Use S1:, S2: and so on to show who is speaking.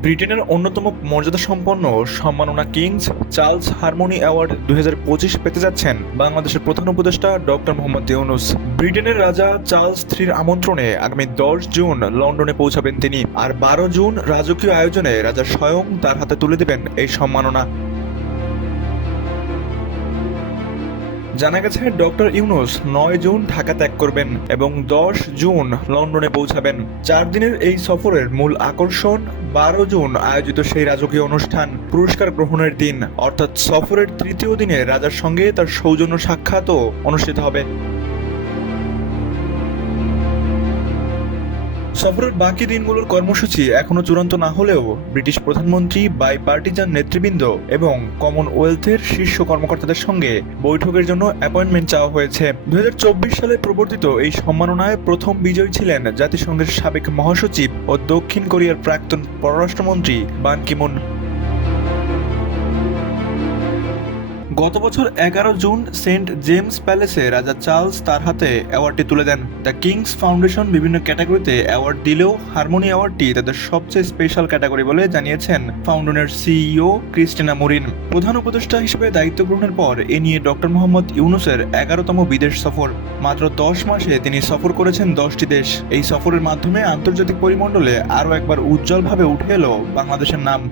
S1: ব্রিটেনের অন্যতম মর্যাদা সম্পন্ন সম্মাননা কিংস চার্লস হারমোনি অ্যাওয়ার্ড দুই হাজার পঁচিশ পেতে যাচ্ছেন বাংলাদেশের প্রধান উপদেষ্টা ডক্টর মোহাম্মদ ইউনুস। ব্রিটেনের রাজা চার্লস থ্রির আমন্ত্রণে আগামী দশ জুন লন্ডনে পৌঁছাবেন তিনি। আর বারো জুন রাজকীয় আয়োজনে রাজা স্বয়ং তার হাতে তুলে দেবেন এই সম্মাননা। জানা গেছে, ডক্টর ইউনুস নয় জুন ঢাকা ত্যাগ করবেন এবং দশ জুন লন্ডনে পৌঁছাবেন। চার দিনের এই সফরের মূল আকর্ষণ বারো জুন আয়োজিত সেই রাজকীয় অনুষ্ঠান, পুরস্কার গ্রহণের দিন। অর্থাৎ সফরের তৃতীয় দিনে রাজার সঙ্গে তার সৌজন্য সাক্ষাৎও অনুষ্ঠিত হবে। সফরের বাকি দিনগুলোর কর্মসূচি এখনও চূড়ান্ত না হলেও ব্রিটিশ প্রধানমন্ত্রী বাই পার্টিজান নেতৃবৃন্দ এবং কমনওয়েলথের শীর্ষ কর্মকর্তাদের সঙ্গে বৈঠকের জন্য অ্যাপয়েন্টমেন্ট চাওয়া হয়েছে। দু হাজার চব্বিশ সালে প্রবর্তিত এই সম্মাননায় প্রথম বিজয়ী ছিলেন জাতিসংঘের সাবেক মহাসচিব ও দক্ষিণ কোরিয়ার প্রাক্তন পররাষ্ট্রমন্ত্রী বান কিমুন গত বছর এগারো জুন সেন্ট জেমস প্যালেসে রাজা চার্লস তার হাতে অ্যাওয়ার্ডটি তুলে দেন। দ্য কিংস ফাউন্ডেশন বিভিন্ন ক্যাটাগরিতে অ্যাওয়ার্ড দিলেও হারমোনি অ্যাওয়ার্ডটি তাদের সবচেয়ে স্পেশাল ক্যাটাগরি বলে জানিয়েছেন ফাউন্ডনের সিইও ক্রিস্টিনা মরিন। প্রধান উপদেষ্টা হিসেবে দায়িত্ব গ্রহণের পর এ নিয়ে ডক্টর মোহাম্মদ ইউনুসের এগারোতম বিদেশ সফর। মাত্র দশ মাসে তিনি সফর করেছেন দশটি দেশ। এই সফরের মাধ্যমে আন্তর্জাতিক পরিমণ্ডলে আরও একবার উজ্জ্বলভাবে উঠে এলো বাংলাদেশের নাম।